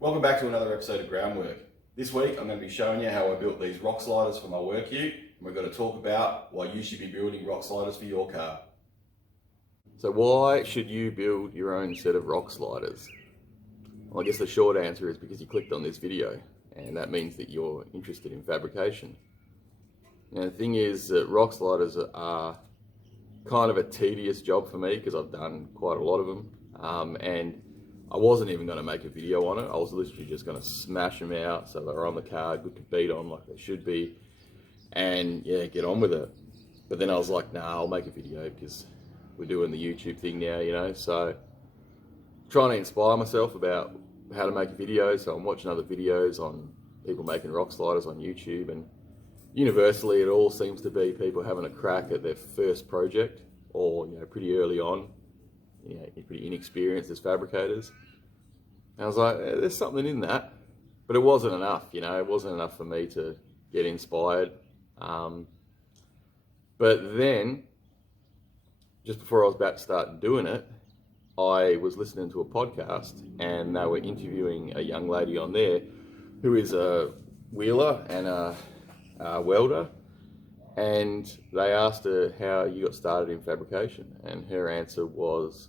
Welcome back to another episode of Groundwork. This week I'm going to be showing you how I built these Rocksliders for my work ute, and we're going to talk about why you should be building Rocksliders for your car. So why should you build your own set of Rocksliders? Well, I guess the short answer is because you clicked on this video, and that means that you're interested in fabrication. Now the thing is that Rocksliders are kind of a tedious job for me because I've done quite a lot of them, and I wasn't even going to make a video on it. I was literally just going to smash them out so they're on the car, good to beat on like they should be, and yeah, get on with it. But then I was like, nah, I'll make a video because we're doing the YouTube thing now, you know, so trying to inspire myself about how to make a video. So I'm watching other videos on people making Rocksliders on YouTube, and universally it all seems to be people having a crack at their first project, or you know, pretty early on, you know, pretty inexperienced as fabricators. And I was like, there's something in that, but it wasn't enough, you know, it wasn't enough for me to get inspired. But then, just before I was about to start doing it, I was listening to a podcast, and they were interviewing a young lady on there who is a wheeler and a welder, and they asked her how you got started in fabrication, and her answer was,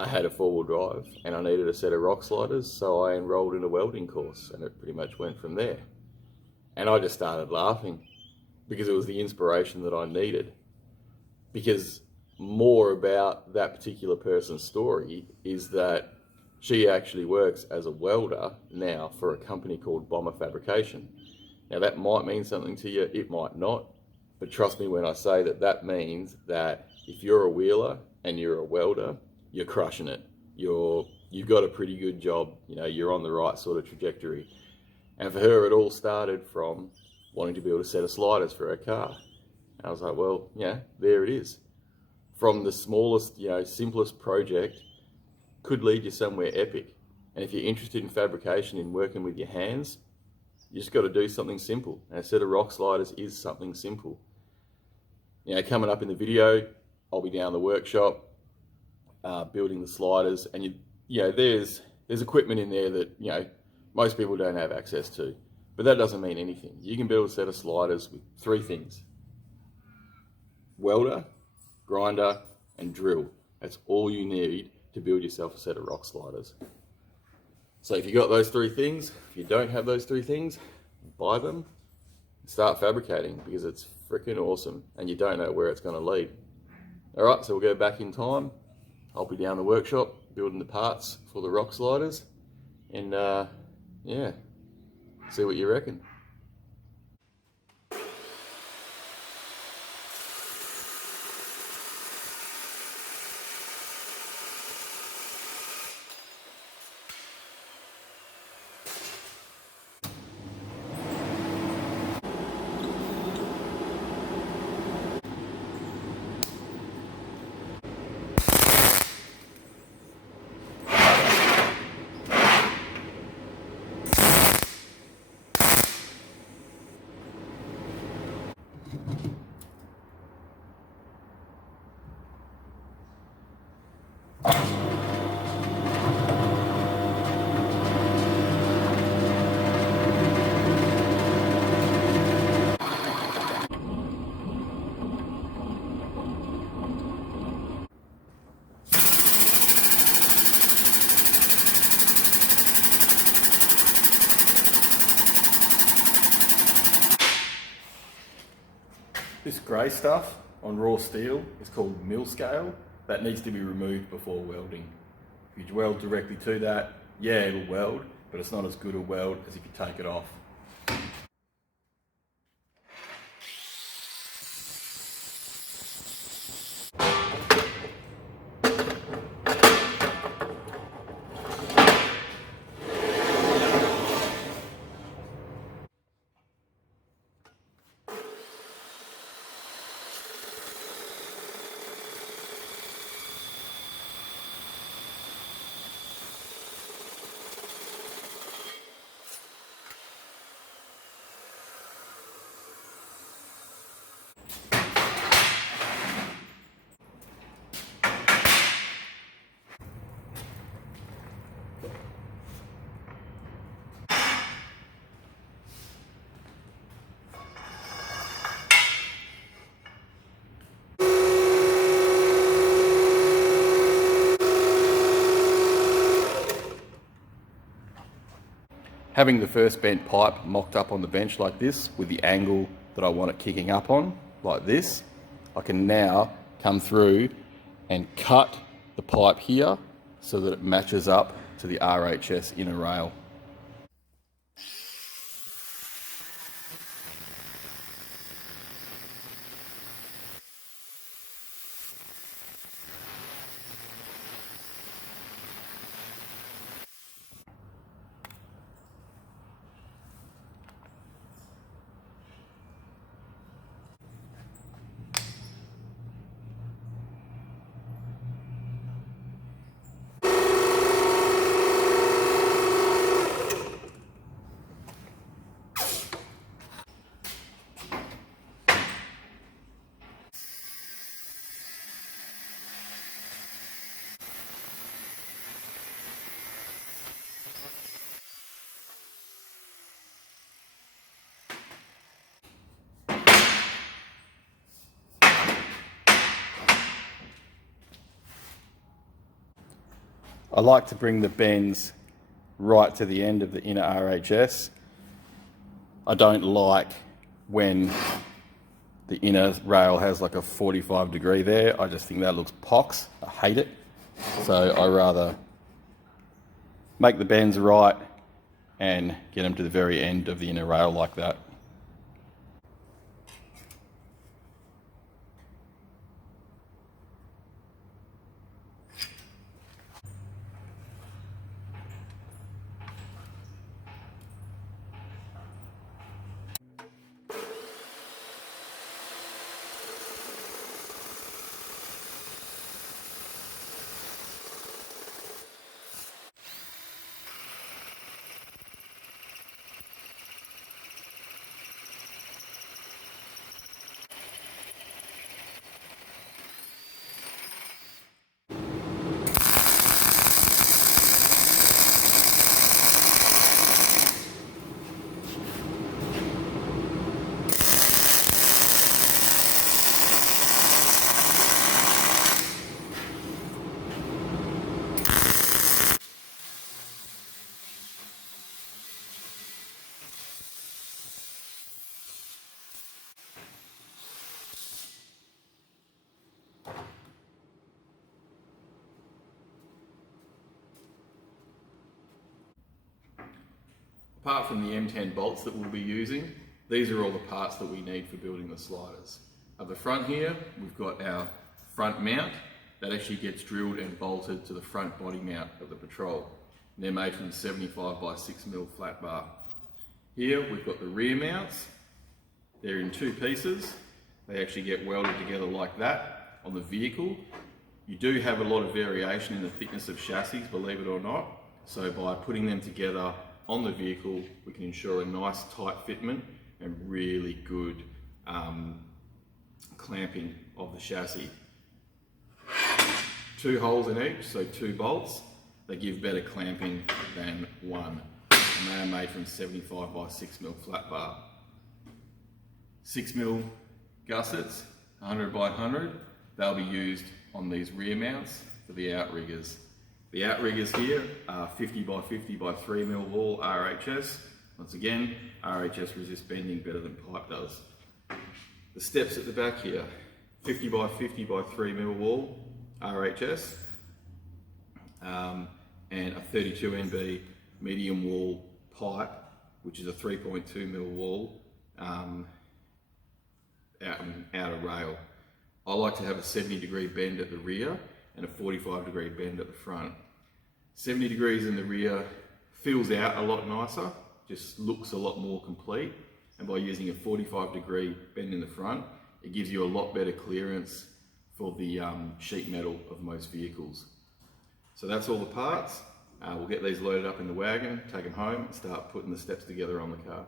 I had a four-wheel drive and I needed a set of Rocksliders, so I enrolled in a welding course, and it pretty much went from there. And I just started laughing because it was the inspiration that I needed. Because more about that particular person's story is that she actually works as a welder now for a company called Bomber Fabrication. Now that might mean something to you, it might not, but trust me when I say that that means that if you're a wheeler and you're a welder, you're crushing it. You've got a pretty good job, you know, you're on the right sort of trajectory. And for her, it all started from wanting to build a set of sliders for her car. And I was like, well, yeah, there it is. From the smallest, you know, simplest project could lead you somewhere epic. And if you're interested in fabrication, in working with your hands, you just got to do something simple. And a set of Rocksliders is something simple. You know, coming up in the video, I'll be down the workshop, building the sliders, and you know, there's equipment in there that, you know, most people don't have access to, but that doesn't mean anything. You can build a set of sliders with three things: welder, grinder, and drill. That's all you need to build yourself a set of Rocksliders. So if you got those three things, if you don't have those three things, buy them, start fabricating, because it's freaking awesome and you don't know where it's going to lead. All right, so we'll go back in time. I'll be down the workshop building the parts for the Rocksliders, and yeah, see what you reckon. This grey stuff on raw steel is called mill scale. That needs to be removed before welding. If you weld directly to that, yeah, it'll weld, but it's not as good a weld as if you take it off. Having the first bent pipe mocked up on the bench like this with the angle that I want it kicking up on, like this, I can now come through and cut the pipe here so that it matches up to the RHS inner rail. I like to bring the bends right to the end of the inner RHS. I don't like when the inner rail has like a 45 degree there. I just think that looks pox. I hate it. So I rather make the bends right and get them to the very end of the inner rail like that. Apart from the M10 bolts that we'll be using, these are all the parts that we need for building the sliders. At the front here, we've got our front mount that actually gets drilled and bolted to the front body mount of the Patrol. And they're made from 75 by 6mm flat bar. Here we've got the rear mounts. They're in two pieces. They actually get welded together like that on the vehicle. You do have a lot of variation in the thickness of chassis, believe it or not. So by putting them together on the vehicle, we can ensure a nice tight fitment and really good clamping of the chassis. Two holes in each, so two bolts. They give better clamping than one. And they are made from 75 by 6mm flat bar. 6mm gussets, 100 by 100. They'll be used on these rear mounts for the outriggers. The outriggers here are 50 by 50 by 3mm wall RHS. Once again, RHS resists bending better than pipe does. The steps at the back here, 50 by 50 by 3mm wall RHS, and a 32 NB medium wall pipe, which is a 3.2mm wall outer rail. I like to have a 70-degree bend at the rear and a 45-degree bend at the front. 70 degrees in the rear fills out a lot nicer, just looks a lot more complete. And by using a 45-degree bend in the front, it gives you a lot better clearance for the sheet metal of most vehicles. So that's all the parts. We'll get these loaded up in the wagon, take them home, and start putting the steps together on the car.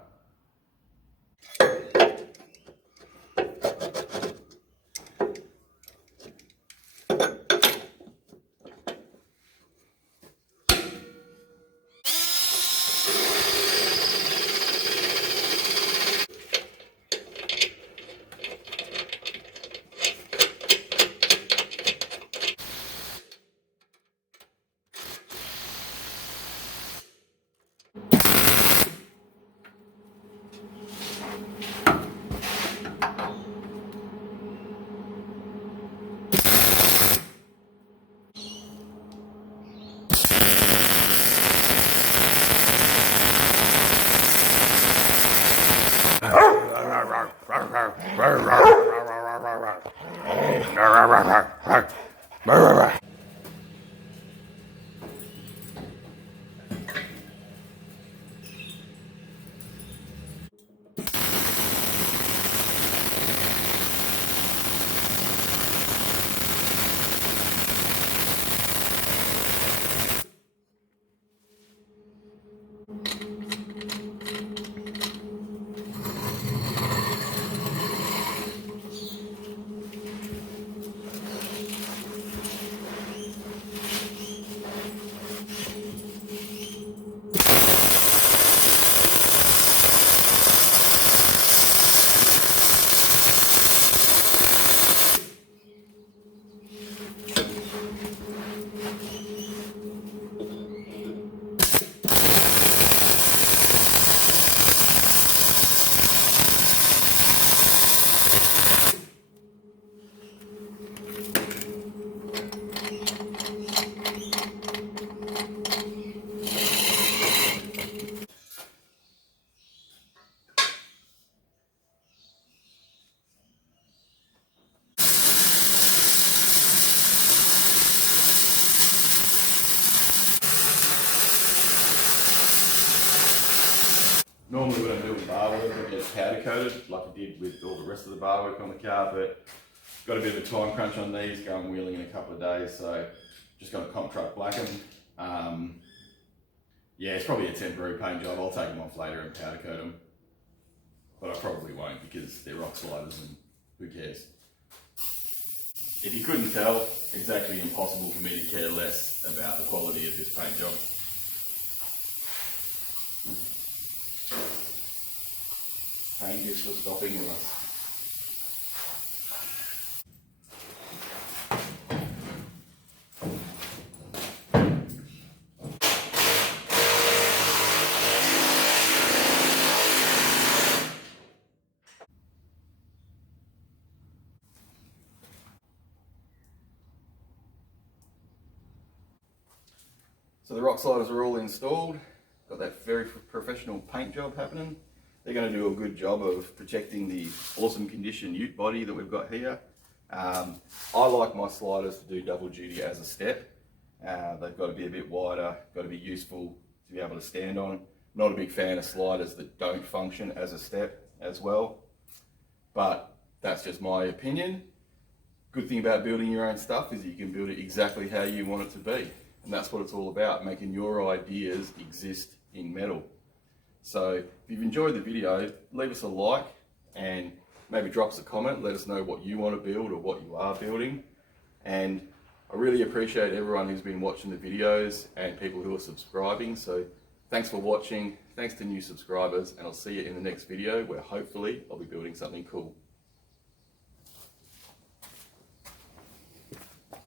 Normally when I'm doing bar work, I get it powder coated like I did with all the rest of the bar work on the car, but got a bit of a time crunch on these, going wheeling in a couple of days, so just got a comp truck black them. Yeah, it's probably a temporary paint job. I'll take them off later and powder coat them, but I probably won't because they're Rocksliders and who cares. If you couldn't tell, it's actually impossible for me to care less about the quality of this paint job. Thank you for stopping with us. So the Rocksliders are all installed. Got that very professional paint job happening. They're going to do a good job of protecting the awesome condition ute body that we've got here. I like my sliders to do double duty as a step. They've got to be a bit wider, got to be useful to be able to stand on. Not a big fan of sliders that don't function as a step as well, but that's just my opinion. Good thing about building your own stuff is you can build it exactly how you want it to be. And that's what it's all about, making your ideas exist in metal. So if you've enjoyed the video, leave us a like and maybe drop us a comment. Let us know what you want to build or what you are building. And I really appreciate everyone who's been watching the videos and people who are subscribing. So thanks for watching. Thanks to new subscribers, and I'll see you in the next video where hopefully I'll be building something cool.